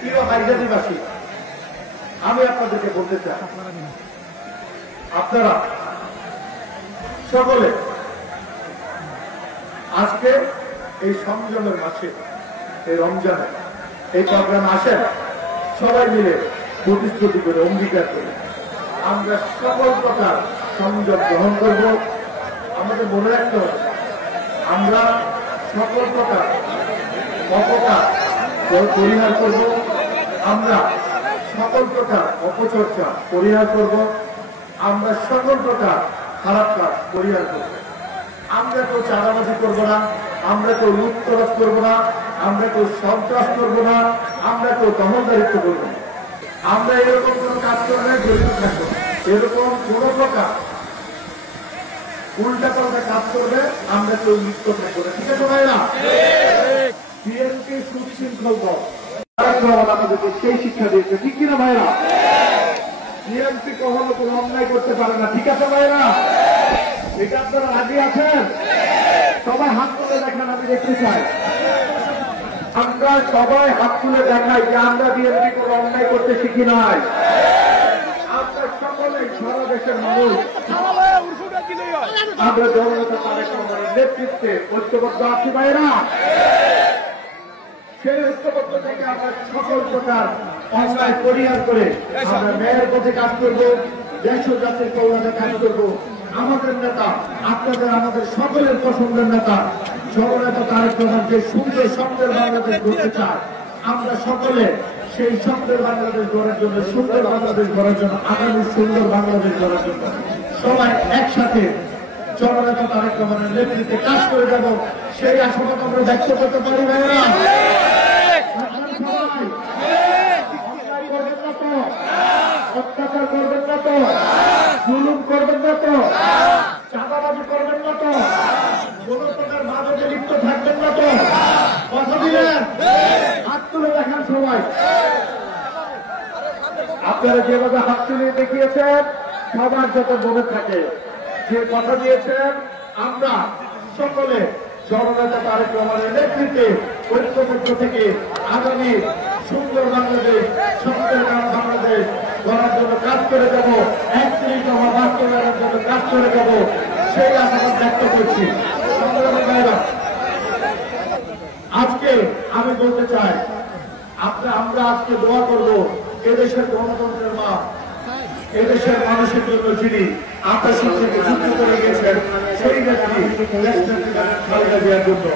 প্রিয় হাইজাদিবাসী, আমি আপনাদেরকে বলতে চাই, আপনারা সকলে আজকে এই সংযমের মাসে, এই রমজানে এই প্রোগ্রাম আসেন, সবাই মিলে প্রতিশ্রুতি করে অঙ্গীকার করে আমরা সকল প্রকার সংযম গ্রহণ করব। আমাদের মনে রাখতে হবে, আমরা সকল প্রকার অপকার পরিহার করব, আমরা সকল প্রকার অপচর্চা পরিহার করব, আমরা সকল প্রকার খারাপ কাজ পরিহার করব। আমরা কেউ চাঁদাবাজি করবো না, আমরা কেউ লুটতরাজ করবো না, আমরা কেউ সন্ত্রাস করবো না, আমরা কেউ দখলদারিত্ব করবো না, আমরা এরকম কোন কাজ করলে জড়িত থাকবো না, এরকম কোন প্রকার উল্টা পাল্টা কাজ করবে আমরা কেউ লিপ্ত থাকবো না। ঠিক আছে ভাইরা? বিএনপি সুশৃঙ্খল দল, আমাদেরকে সেই শিক্ষা দিয়েছে, ঠিক কিনা ভাইরা? বিএনপি কখনো কোনো অন্যায় করতে পারে না, ঠিক আছে ভাইরা? এটা আপনারা রাজি আছেন? সবাই হাত তুলে দেখেন, আমি দেখতে চাই। আমরা সবাই হাত তুলে দেখাই যে আমরা বিএনপি কোনো অন্যায় করতে শিখি নাই। আমরা সকলে সারা দেশের মানুষ, আমরা জনতা তারেক রহমানের নেতৃত্বে ঐক্যবদ্ধ আছি ভাইরা। সেই ঐক্যবদ্ধ থেকে আমরা সকল প্রকার অন্যায় পরিহার করে আমরা ন্যায়ের পথে কাজ করবো, দেশ ও জাতির কল্যাণে কাজ করবো। আমাদের নেতা, আপনাদের আমাদের সকলের পছন্দের নেতা জননেতা তারেক রহমান যে সুন্দর স্বপ্নের বাংলাদেশ গড়তে চায়, আমরা সকলে সেই স্বপ্নের বাংলাদেশ গড়ার জন্য, সুন্দর বাংলাদেশ গড়ার জন্য, আগামী সুন্দর বাংলাদেশ গড়ার জন্য সবাই একসাথে জননেতা তারেক রহমানের নেতৃত্বে কাজ করে যাব, সেই আশাবাদ আমরা ব্যক্ত করতে পারি ভাইরা। অত্যাচার করবেন না তো, জুলুম করবেন না তো, চাঁদাবাজি করবেন না তো, কোন প্রকার মাদকে লিপ্ত থাকবেন না তো, কথা দিলেন? হাত তুলে দেখান সবাই। আপনারা যেভাবে হাত তুলে দেখিয়েছেন সবার যাতে মনে থাকে, যে কথা দিয়েছেন, আমরা সকলে জননেতা তারেক রহমানের নেতৃত্বে ঐক্যবদ্ধ থেকে আগামী সুন্দর বাংলাদেশ, স্বপ্নের বাংলাদেশ গড়ার জন্য কাজ করে যাব, 31 দফা বাস্তবায়নের জন্য কাজ করে যাব, সেই আশাবাদ ব্যক্ত করছি। আজকে আমি বলতে চাই, আমরা আজকে দোয়া করব এদেশের গণতন্ত্রের মা, এদেশের মানুষের জন্য যিনি আত্মসব থেকে যুদ্ধ করে গেছেন, সেই ব্যক্তি খালেদা জিয়ার জন্য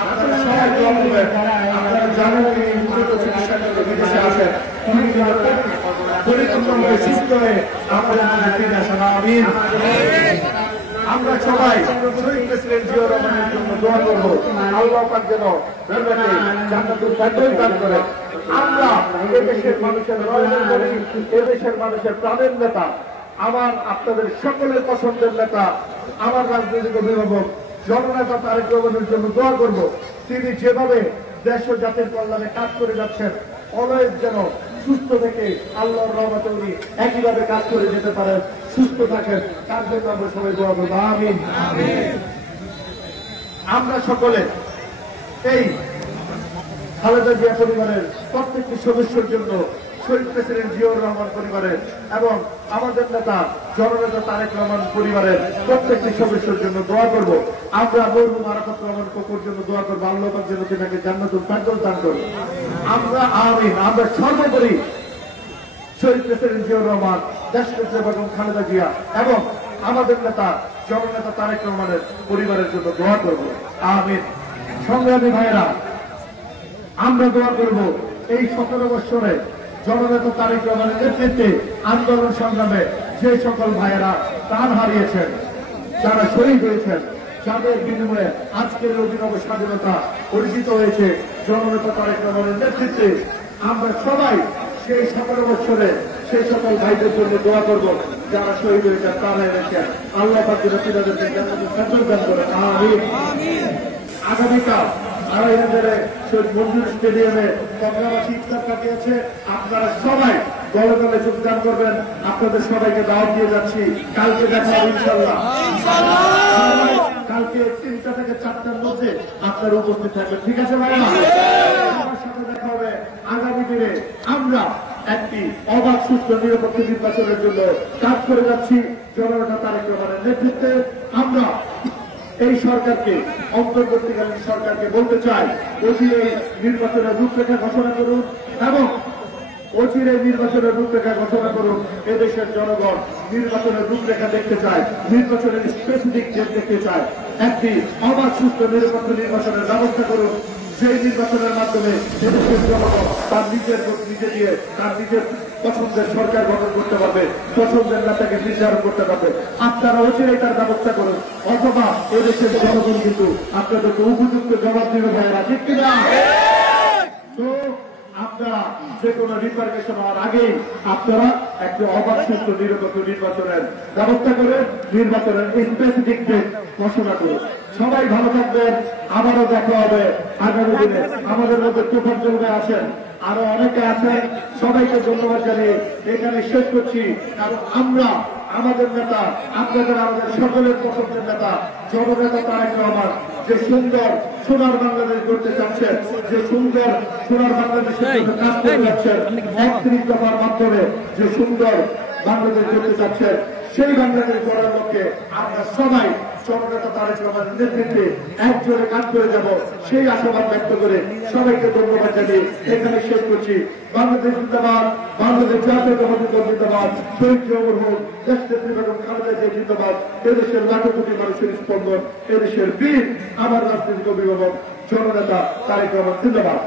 আপনারা সবাই দোয়া করবেন। আপনারা জানেন তিনি উন্নত চিকিৎসার জন্য বিদেশে আসেন, পরিপূর্ণভাবে সুস্থ হয়ে আপনাদের মধ্যে ফিরে আসেন। আমিন। আমরা সবাই শহীদ প্রেসিডেন্ট জিয়াউর রহমানের জন্য দোয়া করবো, আল্লাহ পাক যেন জান্নাতুল ফেরদৌস দান করে। আমরা এদেশের মানুষের নয়নের মণি, এদেশের মানুষের প্রাণের নেতা, আমার আপনাদের সকলের পছন্দের নেতা, আমার রাজনৈতিক অভিভাবক জননেতা তারেক রহমানের জন্য দোয়া করব। তিনি যেভাবে দেশ ও জাতির কল্যাণে কাজ করে যাচ্ছেন, অলয়েজ যেন সুস্থ থেকে আল্লাহর রহমতে উনি একইভাবে কাজ করে যেতে পারেন, সুস্থ থাকেন, তার জন্য আমরা সবাই দোয়া করবো। আমিন। আমরা সকলে এই খালেদা জিয়া পরিবারের প্রত্যেকটি সদস্যের জন্য, শহীদ প্রেসিডেন্ট জিয়াউর রহমান পরিবারের এবং আমাদের নেতা জননেতা তারেক রহমান পরিবারের প্রত্যেকটি সদস্যের জন্য দোয়া করব। আমরা মরহুম আরাফাত রহমান কোকুর জন্য দোয়া করবো, আল্লাহ পাক যেন তাকে জান্নাতুল ফেরদৌস দান করবে। আমরা আমিন। আমরা সর্বোপরি শহীদ প্রেসিডেন্ট জিয়াউর রহমান, দেশনেত্রী বেগম খালেদা জিয়া এবং আমাদের নেতা জননেতা তারেক রহমানের পরিবারের জন্য দোয়া করব। আমিন। সংগ্রামী ভাইয়েরা, আমরা দোয়া করব এই 17 বছরে জননেতা তারেক রহমানের নেতৃত্বে আন্দোলন সংগ্রামে যে সকল ভাইয়েরা প্রাণ হারিয়েছেন, যারা শহীদ হয়েছেন, যাদের বিনিময়ে আজকের অভিনব স্বাধীনতা অর্জিত হয়েছে জননেতা তারেক রহমানের নেতৃত্বে, আমরা সবাই সেই 17 বছরে সেই সকল ভাইদের জন্য দোয়া করব যারা শহীদ হয়েছেন, প্রাণ হারিয়েছেন। আল্লাহ পাক যেন তাদেরকে জান্নাতুল ফেরদৌস দান করে। আমিন। আগামীকাল 2:30 শহীদ মঞ্জুর স্টেডিয়ামে কমলাবাসী ইফতার কাটিয়েছে। আপনারা সবাই দলে দলে যোগদান করবেন। আপনাদের সবাইকে দাওয়াত দিয়ে যাচ্ছি। কালকে দেখা হবে ইনশাআল্লাহ। কালকে 3টা থেকে 4টার মধ্যে আপনারা উপস্থিত থাকবেন, ঠিক আছে ভাইয়া? আমার সাথে দেখা হবে আগামী দিনে আমরা একটি অবাধ সুস্থ নিরপেক্ষ নির্বাচনের জন্য কাজ করে যাচ্ছি জননেতা তারেক রহমানের নেতৃত্বে। আমরা এই সরকারকে, অন্তর্বর্তীকালীন সরকারকে বলতে চাই, অচিরে নির্বাচনের রূপরেখা ঘোষণা করুন এবং অচিরে নির্বাচনের রূপরেখা ঘোষণা করুন। এদেশের জনগণ নির্বাচনের রূপরেখা দেখতে চায়, নির্বাচনের স্পেসিফিক ডেট দেখতে চায়। একটি অবাধ সুস্থ নিরপেক্ষ নির্বাচনের ব্যবস্থা করুন, সেই নির্বাচনের মাধ্যমে এদেশের জনগণ তার নিজের ভোট নিজে দিয়ে তার নিজের পছন্দের সরকার গঠন করতে পারবে, পছন্দের নেতাকে নির্ধারণ করতে পারবে। আপনারা অচিরেই তার ব্যবস্থা করুন, অথবা এদেশের জনগণ কিন্তু আপনাদেরকে উপযুক্ত জবাব দিবে ভাইয়েরা, ঠিক কিনা? তো আপনারা যে কোনো রিপার্কেশন হওয়ার আগেই আপনারা একটি অবাধ সুস্থ নিরপেক্ষ নির্বাচনের ব্যবস্থা করে নির্বাচনের স্পেসিফিক ডেট ঘোষণা করুন। সবাই ভালো থাকবেন, আবারও দেখা হবে আগামী দিনে। আমাদের মধ্যে তোফাজ্জল ভাই আছেন, আরো অনেকে আছেন, সবাইকে ধন্যবাদ জানিয়ে এখানে শেষ করছি। কারণ আমরা আমাদের নেতা, আপনাদের আমাদের সকলের পছন্দের নেতা জননেতা তারেক রহমান যে সুন্দর সোনার বাংলাদেশ করতে চাচ্ছেন, যে সুন্দর সোনার বাংলাদেশের জন্য কাজ করে যাচ্ছেন, ৩১ দফার মাধ্যমে যে সুন্দর বাংলাদেশ করতে চাচ্ছেন, সেই বাংলাদেশ গড়ার লক্ষ্যে আমরা সবাই জননেতা তারেক রহমানের নেতৃত্বে একজোড়ে কাজ করে যাব, সেই আশাবাদ ব্যক্ত করে সবাইকে ধন্যবাদ জানিয়ে এখানে শেষ করছি। বাংলাদেশ জিন্দাবাদ, বাংলাদেশ জাতীয়তাবাদী দল জিন্দাবাদ, শহীদ জিয়াউর রহমান, দেশনেত্রী বেগম খালেদা জিয়া জিন্দাবাদ, এদেশের লাখো কোটি মানুষের স্পন্দন, এদেশের বীর আমার রাজনৈতিক অভিভাবক জননেতা তারেক রহমান জিন্দাবাদ।